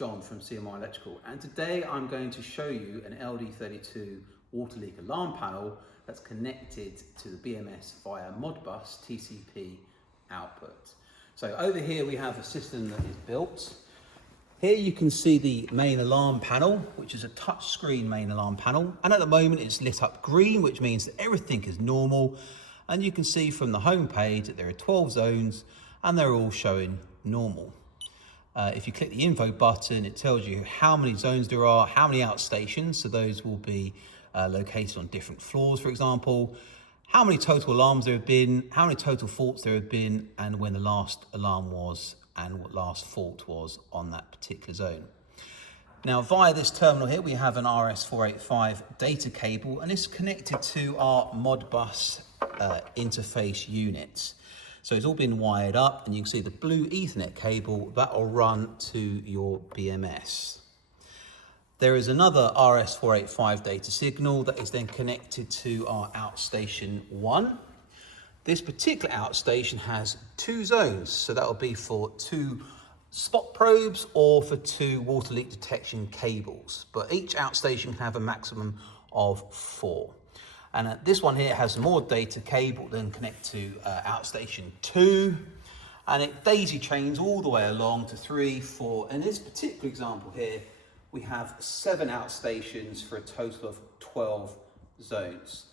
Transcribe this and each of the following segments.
John from CMI Electrical, and today I'm going to show you an LD32 water leak alarm panel that's connected to the BMS via Modbus TCP output. So over here we have a system that is built. Here you can see the main alarm panel, which is a touchscreen main alarm panel, and at the moment it's lit up green, which means that everything is normal, and you can see from the home page that there are 12 zones and they're all showing normal. If you click the info button, it tells you how many zones there are, how many outstations, so those will be located on different floors, for example, how many total alarms there have been, how many total faults there have been, and when the last alarm was and what last fault was on that particular zone. Now, via this terminal here, we have an RS485 data cable, and it's connected to our Modbus interface unit. So it's all been wired up, and you can see the blue Ethernet cable that will run to your BMS. There is another RS485 data signal that is then connected to our outstation 1. This particular outstation has 2 zones, so that will be for 2 spot probes or for 2 water leak detection cables, but each outstation can have a maximum of 4. And this one here has more data cable than connect to outstation 2, and it daisy chains all the way along to 3, 4. In this particular example here, we have 7 outstations for a total of 12 zones.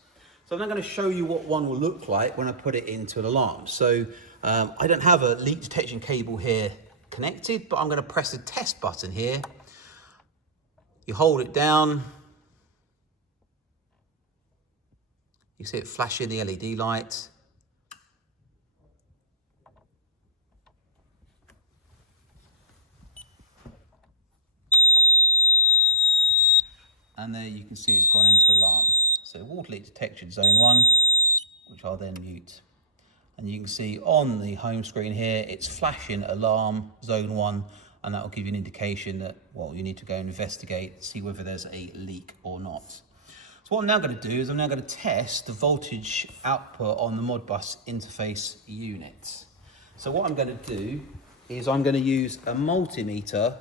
So I'm now going to show you what one will look like when I put it into an alarm. So I don't have a leak detection cable here connected, but I'm going to press the test button here. You hold it down. You see it flashing the LED light. And there you can see it's gone into alarm. So water leak detection zone 1, which I'll then mute. And you can see on the home screen here, it's flashing alarm zone 1, and that will give you an indication that, well, you need to go and investigate, see whether there's a leak or not. So what I'm now going to do is I'm now going to test the voltage output on the Modbus interface unit. So what I'm going to do is I'm going to use a multimeter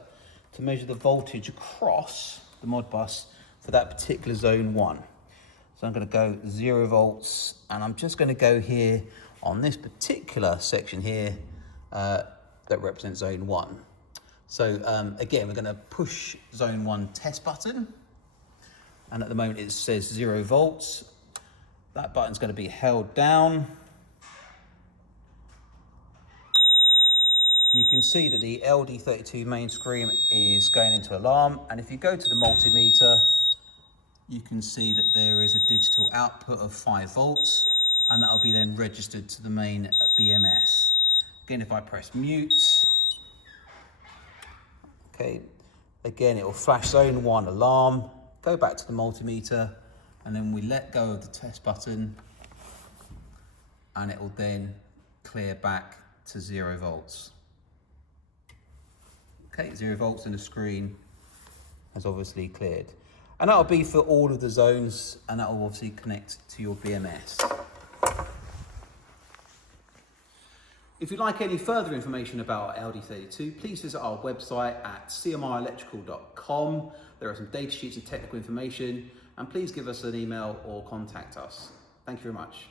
to measure the voltage across the Modbus for that particular zone 1. So I'm going to go 0 volts, and I'm just going to go here on this particular section here that represents zone 1. So again, we're going to push zone 1 test button. And at the moment it says 0 volts. That button's going to be held down. You can see that the LD32 main screen is going into alarm. And if you go to the multimeter, you can see that there is a digital output of 5 volts. And that will be then registered to the main BMS. Again, if I press mute, okay, again, it will flash zone 1 alarm. Go back to the multimeter, and then we let go of the test button, and it will then clear back to 0 volts. Okay, 0 volts, and the screen has obviously cleared. And that will be for all of the zones, and that will obviously connect to your BMS. If you'd like any further information about LD32, please visit our website at cmielectrical.com. There are some data sheets and technical information, and please give us an email or contact us. Thank you very much.